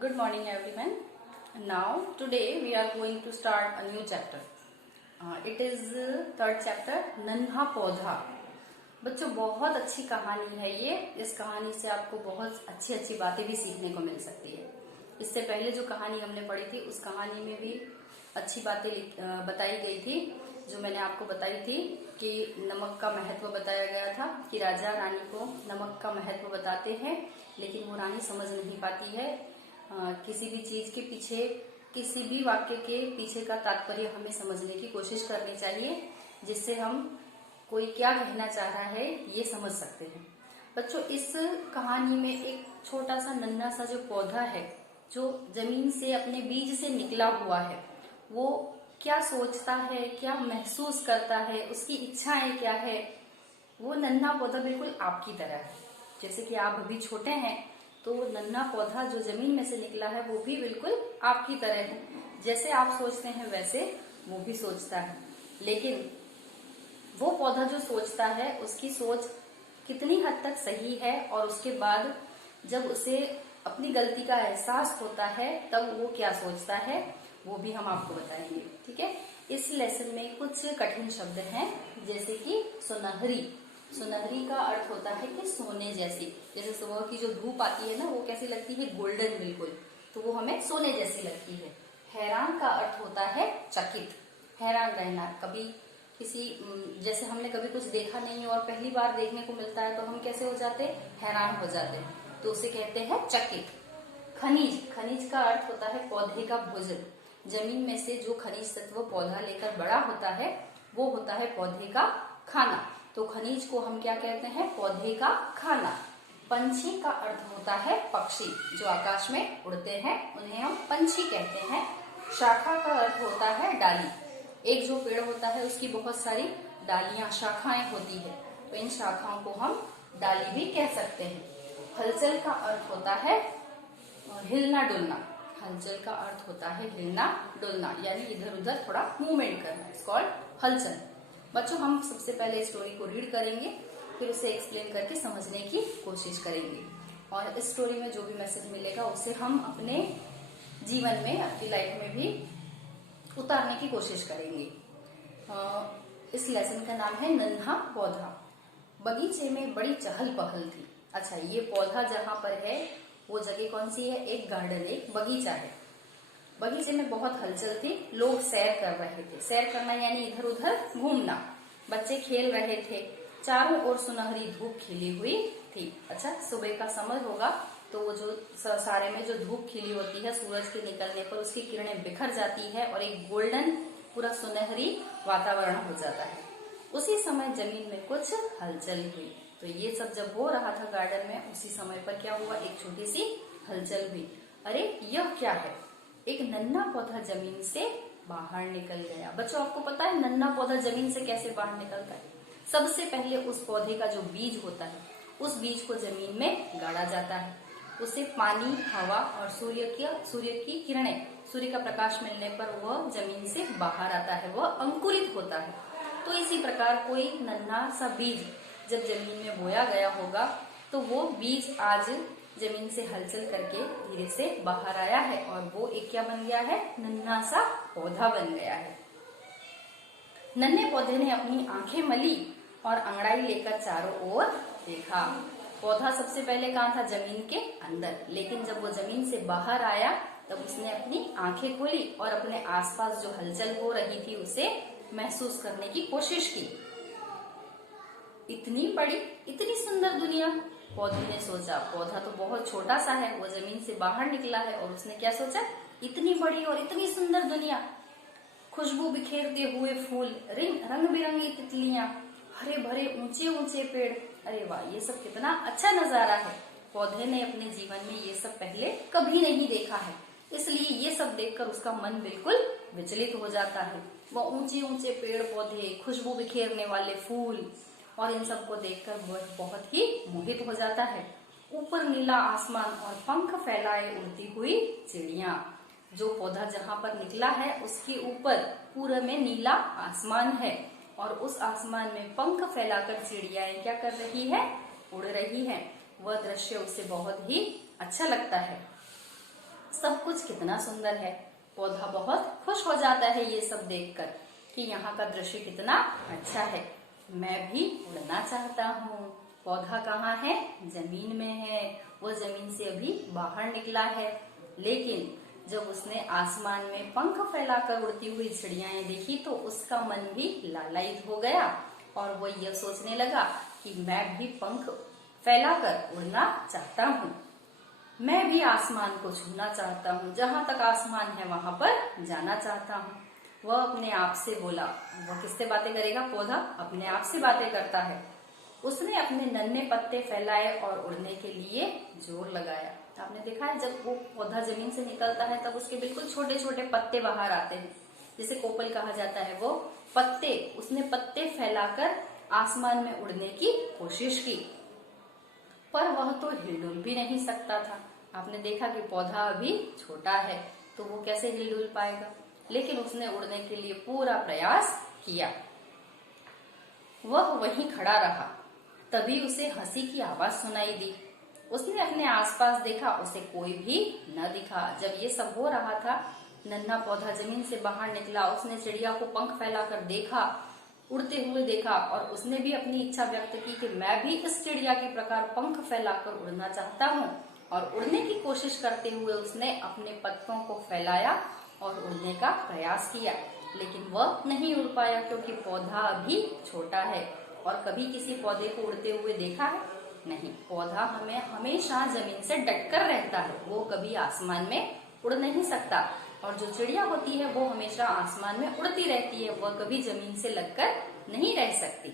Good morning everyone. Now today we are going to start a new chapter. It is third chapter नन्हा पौधा. बच्चों बहुत अच्छी कहानी है ये. इस कहानी से आपको बहुत अच्छी अच्छी बातें भी सीखने को मिल सकती है. इससे पहले जो कहानी हमने पढ़ी थी उस कहानी में भी अच्छी बातें बताई गई थी. जो मैंने आपको बताई थी कि नमक का महत्व बताया गया था कि राजा रानी को नमक का महत्व बताते हैं लेकिन वो रानी समझ नहीं पाती है. किसी भी चीज के पीछे, किसी भी वाक्य के पीछे का तात्पर्य हमें समझने की कोशिश करनी चाहिए जिससे हम कोई क्या कहना चाह रहा है ये समझ सकते हैं. बच्चों इस कहानी में एक छोटा सा नन्हा सा जो पौधा है जो जमीन से अपने बीज से निकला हुआ है, वो क्या सोचता है, क्या महसूस करता है, उसकी इच्छाएं क्या है. वो नन्हा पौधा बिल्कुल आपकी तरह है. जैसे कि आप अभी छोटे हैं तो नन्हा पौधा जो जमीन में से निकला है वो भी बिल्कुल आपकी तरह है. जैसे आप सोचते हैं वैसे वो भी सोचता है. लेकिन वो पौधा जो सोचता है उसकी सोच कितनी हद तक सही है और उसके बाद जब उसे अपनी गलती का एहसास होता है तब वो क्या सोचता है वो भी हम आपको बताएंगे. ठीक है. इस लेसन में कुछ कठिन शब्द हैं जैसे कि सुनहरी. सुनहरी का अर्थ होता है कि सोने जैसी. जैसे सुबह की जो धूप आती है ना वो कैसी लगती है, गोल्डन बिल्कुल, तो वो हमें सोने जैसी लगती है. हैरान का अर्थ होता है चकित, हैरान रहना. कभी किसी जैसे हमने कभी कुछ देखा नहीं और पहली बार देखने को मिलता है तो हम कैसे हो जाते, हैरान हो जाते, तो उसे कहते हैं चकित. खनिज, खनिज का अर्थ होता है पौधे का भोजन. जमीन में से जो खनिज तत्व पौधा लेकर बड़ा होता है वो होता है पौधे का खाना. तो खनिज को हम क्या कहते हैं, पौधे का खाना. पंछी का अर्थ होता है पक्षी, जो आकाश में उड़ते हैं उन्हें हम पंछी कहते हैं. शाखा का अर्थ होता है डाली. एक जो पेड़ होता है उसकी बहुत सारी डालियां, शाखाएं होती है, तो इन शाखाओं को हम डाली भी कह सकते हैं. हलचल का अर्थ होता है हिलना डुलना. हलचल का अर्थ होता है हिलना डुलना, यानी इधर उधर थोड़ा मूवमेंट करना. इट्स कॉल्ड हलचल. बच्चों हम सबसे पहले स्टोरी को रीड करेंगे, फिर उसे एक्सप्लेन करके समझने की कोशिश करेंगे और इस स्टोरी में जो भी मैसेज मिलेगा उसे हम अपने जीवन में, अपनी लाइफ में भी उतारने की कोशिश करेंगे. इस लेसन का नाम है नन्हा पौधा. बगीचे में बड़ी चहल पहल थी. अच्छा, ये पौधा जहां पर है वो जगह कौन सी है, एक गार्डन, एक बगीचा है. बगीचे में बहुत हलचल थी. लोग सैर कर रहे थे. सैर करना यानी इधर उधर घूमना. बच्चे खेल रहे थे. चारों ओर सुनहरी धूप खिली हुई थी. अच्छा, सुबह का समय होगा तो वो जो सारे में जो धूप खिली होती है सूरज के निकलने पर उसकी किरणें बिखर जाती है और एक गोल्डन पूरा सुनहरी वातावरण हो जाता है. उसी समय जमीन में कुछ हलचल हुई. तो ये सब जब हो रहा था गार्डन में, उसी समय पर क्या हुआ, एक छोटी सी हलचल हुई. अरे यह क्या है, एक नन्हा पौधा जमीन से बाहर निकल गया. बच्चों आपको पता है नन्हा पौधा जमीन से कैसे बाहर निकलता है. सबसे पहले उस पौधे का जो बीज होता है उस बीज को जमीन में गाड़ा जाता है. उसे पानी, हवा और सूर्य की किरणें, सूर्य का प्रकाश मिलने पर वह जमीन से बाहर आता है, वह अंकुरित होता है. तो इसी प्रकार कोई नन्हा सा बीज जब जमीन में बोया गया होगा तो वो बीज आज जमीन से हलचल करके धीरे से बाहर आया है और वो एक क्या बन गया है, नन्हा सा पौधा बन गया है. नन्हे पौधे ने अपनी आंखें मली और अंगड़ाई लेकर चारों ओर देखा. पौधा सबसे पहले कहाँ था, जमीन के अंदर, लेकिन जब वो जमीन से बाहर आया तब उसने अपनी आंखें खोली और अपने आसपास जो हलचल हो रही थी उसे महसूस करने की कोशिश की. इतनी बड़ी, इतनी सुंदर दुनिया, पौधे ने सोचा. पौधा तो बहुत छोटा सा है, वो जमीन से बाहर निकला है और उसने क्या सोचा, इतनी बड़ी और इतनी सुंदर दुनिया, खुशबू बिखेरते हुए फूल, रंग बिरंगी तितलियां, हरे भरे ऊंचे ऊंचे पेड़. अरे वाह, ये सब कितना अच्छा नजारा है. पौधे ने अपने जीवन में ये सब पहले कभी नहीं देखा है, इसलिए ये सब देखकर उसका मन बिल्कुल विचलित हो जाता है. वह ऊंचे ऊंचे पेड़ पौधे, खुशबू बिखेरने वाले फूल और इन सबको देखकर वह बहुत ही मोहित हो जाता है. ऊपर नीला आसमान और पंख फैलाए उड़ती हुई चिड़िया. जो पौधा जहां पर निकला है उसके ऊपर पूरे में नीला आसमान है और उस आसमान में पंख फैलाकर चिड़ियाएं क्या कर रही है, उड़ रही हैं. वह दृश्य उसे बहुत ही अच्छा लगता है. सब कुछ कितना सुंदर है। पौधा बहुत खुश हो जाता है ये सब देखकर कि यहाँ का दृश्य कितना अच्छा है। मैं भी उड़ना चाहता हूँ। पौधा कहाँ है? जमीन में है। वो जमीन से अभी बाहर निकला है, लेकिन जब उसने आसमान में पंख फैलाकर उड़ती हुई चिड़ियाएं देखी तो उसका मन भी लालायित हो गया और वो यह सोचने लगा कि मैं भी पंख फैलाकर उड़ना चाहता हूँ। मैं भी आसमान को छूना चाहता हूँ। जहां तक आसमान है वहां पर जाना चाहता हूँ। वह अपने आप से बोला। वह किससे बातें करेगा? पौधा अपने आप से बातें करता है। उसने अपने नन्हे पत्ते फैलाए और उड़ने के लिए जोर लगाया। आपने देखा है जब वो पौधा जमीन से निकलता है तब उसके बिल्कुल छोटे छोटे पत्ते बाहर आते हैं, जिसे कोपल कहा जाता है। वो पत्ते, उसने पत्ते फैलाकर आसमान में उड़ने की कोशिश की, पर वह तो हिलडुल भी नहीं सकता था। आपने देखा कि पौधा अभी छोटा है तो वो कैसे हिलडुल पाएगा, लेकिन उसने उड़ने के लिए पूरा प्रयास किया। वह वहीं खड़ा रहा। तभी उसे हंसी की आवाज सुनाई दी। उसने अपने आसपास देखा, उसे कोई भी न दिखा। जब ये सब हो रहा था, नन्हा पौधा जमीन से बाहर निकला। उसने चिड़िया को पंख फैलाकर देखा, उड़ते हुए देखा, और उसने भी अपनी इच्छा व्यक्त की कि मैं भी इस चिड़िया के प्रकार पंख फैलाकर उड़ना चाहता हूँ। और उड़ने की कोशिश करते हुए उसने अपने पत्तों को फैलाया और उड़ने का प्रयास किया, लेकिन वह नहीं उड़ पाया क्योंकि पौधा अभी छोटा है। और कभी किसी पौधे को उड़ते हुए देखा है? नहीं। पौधा हमें हमेशा जमीन से डटकर रहता है, वो कभी आसमान में उड़ नहीं सकता। और जो चिड़िया होती है वो हमेशा आसमान में उड़ती रहती है, वह कभी जमीन से लगकर नहीं रह सकती।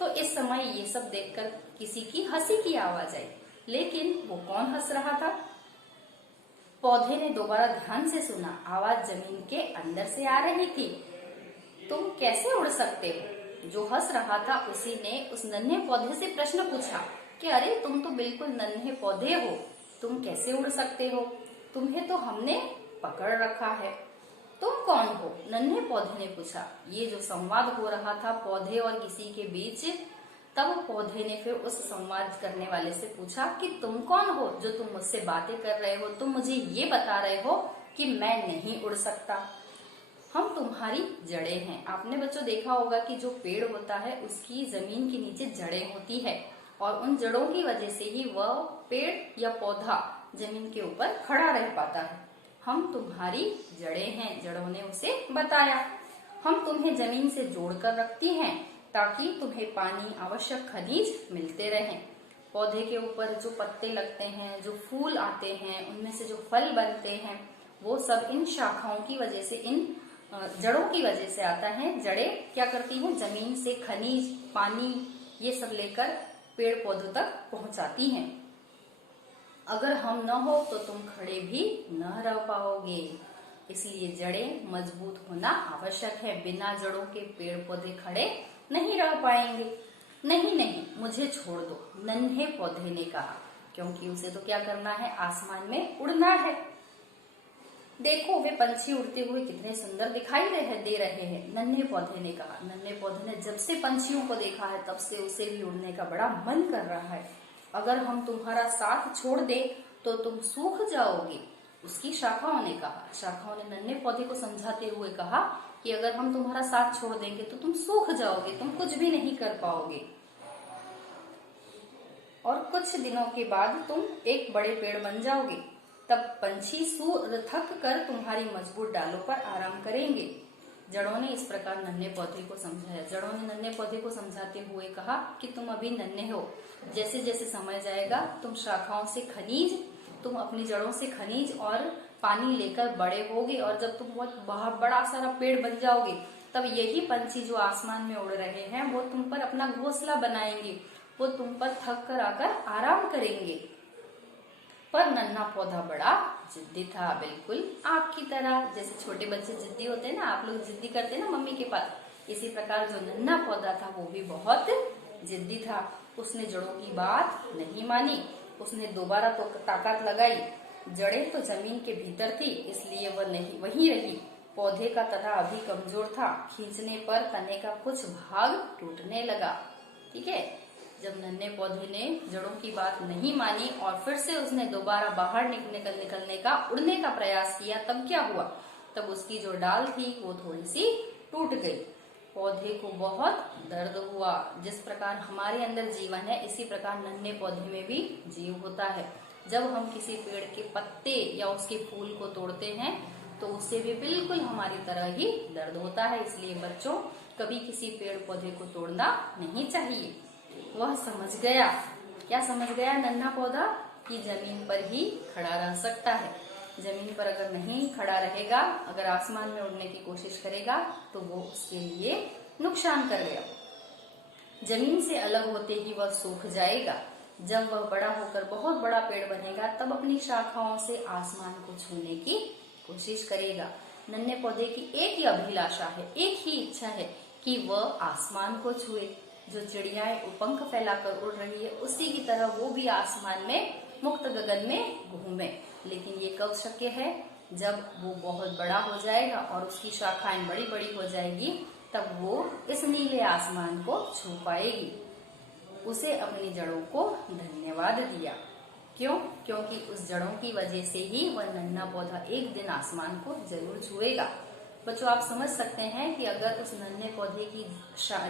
तो इस समय ये सब देखकर किसी की हंसी की आवाज आई, लेकिन वो कौन हंस रहा था? पौधे ने दोबारा ध्यान से सुना। आवाज जमीन के अंदर से आ रही थी। तुम कैसे उड़ सकते हो? जो हंस रहा था उसी ने उस नन्हे पौधे से प्रश्न पूछा कि अरे तुम तो बिल्कुल नन्हे पौधे हो, तुम कैसे उड़ सकते हो? तुम्हें तो हमने पकड़ रखा है। तुम कौन हो? नन्हे पौधे ने पूछा। ये जो संवाद हो रहा था पौधे और किसी के बीच, तब पौधे ने फिर उस संवाद करने वाले से पूछा कि तुम कौन हो जो तुम मुझसे बातें कर रहे हो? तुम मुझे ये बता रहे हो कि मैं नहीं उड़ सकता। हम तुम्हारी जड़ें हैं। आपने बच्चों देखा होगा कि जो पेड़ होता है उसकी जमीन के नीचे जड़ें होती है, और उन जड़ों की वजह से ही वह पेड़ या पौधा जमीन के ऊपर खड़ा रह पाता है। हम तुम्हारी जड़ें हैं, जड़ों ने उसे बताया। हम तुम्हें जमीन से जोड़कर रखती हैं ताकि तुम्हें पानी, आवश्यक खनिज मिलते रहें। पौधे के ऊपर जो पत्ते लगते हैं, जो फूल आते हैं, उनमें से जो फल बनते हैं, वो सब इन शाखाओं की वजह से, इन जड़ों की वजह से आता है। जड़ें क्या करती हैं? जमीन से खनिज, पानी, ये सब लेकर पेड़ पौधों तक पहुंचाती हैं। अगर हम न हो तो तुम खड़े भी न रह पाओगे, इसलिए जड़ें मजबूत होना आवश्यक है। बिना जड़ों के पेड़ पौधे खड़े नहीं रह पाएंगे। नहीं नहीं, मुझे छोड़ दो, नन्हे पौधे ने कहा, क्योंकि उसे तो क्या करना है? आसमान में उड़ना है। देखो वे पंछी उड़ते हुए कितने सुंदर दिखाई दे रहे हैं, नन्हे पौधे ने कहा। नन्हे पौधे ने जब से पंछियों को देखा है तब से उसे भी उड़ने का बड़ा मन कर रहा है। अगर हम तुम्हारा साथ छोड़ दे तो तुम सूख जाओगे, उसकी शाखाओं ने कहा। शाखाओं ने नन्हे पौधे को समझाते हुए कहा कि अगर हम तुम्हारा साथ छोड़ देंगे तो तुम सूख जाओगे, तुम कुछ भी नहीं कर पाओगे, और कुछ दिनों के बाद तुम एक बड़े पेड़ बन जाओगे। तब पंछी थक कर तुम्हारी मजबूत डालों पर आराम करेंगे। जड़ों ने इस प्रकार नन्हे पौधे को समझाया। जड़ों ने नन्हे पौधे को समझाते हुए कहा कि तुम अभी नन्हे हो, जैसे जैसे समय जाएगा तुम शाखाओं से खनिज, तुम अपनी जड़ों से खनिज और पानी लेकर बड़े होगे, और जब तुम बहुत बड़ा सारा पेड़ बन जाओगे तब यही पंछी जो आसमान में उड़ रहे हैं वो तुम पर अपना घोंसला बनाएंगे, वो तुम पर थक कर आकर आराम करेंगे। पर नन्हा पौधा बड़ा जिद्दी था, बिल्कुल आपकी तरह। जैसे छोटे बच्चे जिद्दी होते हैं ना, आप लोग जिद्दी करते हैं ना मम्मी के पास, इसी प्रकार जो नन्हा पौधा था वो भी बहुत जिद्दी था। उसने जड़ों की बात नहीं मानी। उसने दोबारा तो ताकत लगाई। जड़ें तो जमीन के भीतर थी, इसलिए वह नहीं वहीं रही। पौधे का तथा अभी कमजोर था, खींचने पर तने का कुछ भाग टूटने लगा। ठीक है, जब नन्हे पौधे ने जड़ों की बात नहीं मानी और फिर से उसने दोबारा बाहर निकलने का उड़ने का प्रयास किया, तब क्या हुआ? तब उसकी जो डाल थी वो थोड़ी सी टूट गई। पौधे को बहुत दर्द हुआ। जिस प्रकार हमारे अंदर जीवन है, इसी प्रकार नन्हे पौधे में भी जीव होता है। जब हम किसी पेड़ के पत्ते या उसके फूल को तोड़ते हैं तो उससे भी बिल्कुल हमारी तरह ही दर्द होता है। इसलिए बच्चों, कभी किसी पेड़ पौधे को तोड़ना नहीं चाहिए। वह समझ गया, क्या समझ गया नन्हा पौधा? कि जमीन पर ही खड़ा रह सकता है। जमीन पर अगर नहीं खड़ा रहेगा, अगर आसमान में उड़ने की कोशिश करेगा तो वो उसके लिए नुकसान कर गया। जमीन से अलग होते ही वह सूख जाएगा। जब वह बड़ा होकर बहुत बड़ा पेड़ बनेगा, तब अपनी शाखाओं से आसमान को छूने की कोशिश करेगा। नन्हे पौधे की एक ही अभिलाषा है, एक ही इच्छा है कि वह आसमान को छुए। जो चिड़ियाएं पंख फैलाकर उड़ रही है, उसी की तरह वो भी आसमान में मुक्त गगन में घूमे। लेकिन ये कब शक्य है? जब वो बहुत बड़ा हो जाएगा और उसकी शाखाएं बड़ी बड़ी हो जाएगी, तब वो इस नीले आसमान को छू पाएगी। उसे अपनी जड़ों को धन्यवाद दिया। क्यों? क्योंकि उस जड़ों की वजह से ही वह नन्हा पौधा एक दिन आसमान को जरूर छुएगा। बच्चों, आप समझ सकते हैं कि अगर उस नन्हे पौधे की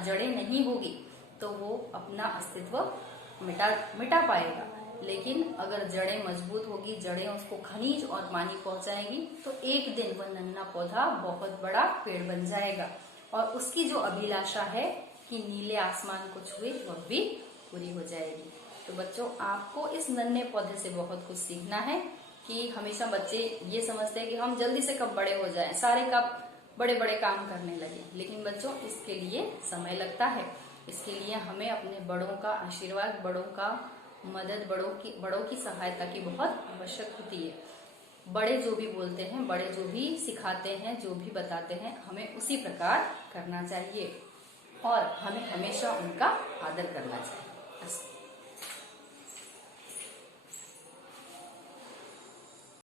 जड़ें नहीं होगी तो वो अपना अस्तित्व मिटा पाएगा। लेकिन अगर जड़ें मजबूत होगी, जड़ें उसको खनिज और पानी पहुंचाएंगी, तो एक दिन वह नन्हा पौधा बहुत बड़ा पेड़ बन जाएगा और उसकी जो अभिलाषा है कि नीले आसमान को छुए, वह भी पूरी हो जाएगी। तो बच्चों, आपको इस नन्हे पौधे से बहुत कुछ सीखना है कि हमेशा बच्चे ये समझते हैं कि हम जल्दी से कब बड़े हो जाएं, सारे कब बड़े बड़े काम करने लगे। लेकिन बच्चों, इसके लिए समय लगता है। इसके लिए हमें अपने बड़ों का आशीर्वाद, बड़ों का मदद, बड़ों की सहायता की बहुत आवश्यक होती है। बड़े जो भी बोलते हैं, बड़े जो भी सिखाते हैं, जो भी बताते हैं, हमें उसी प्रकार करना चाहिए और हमें हमेशा उनका आदर करना चाहिए।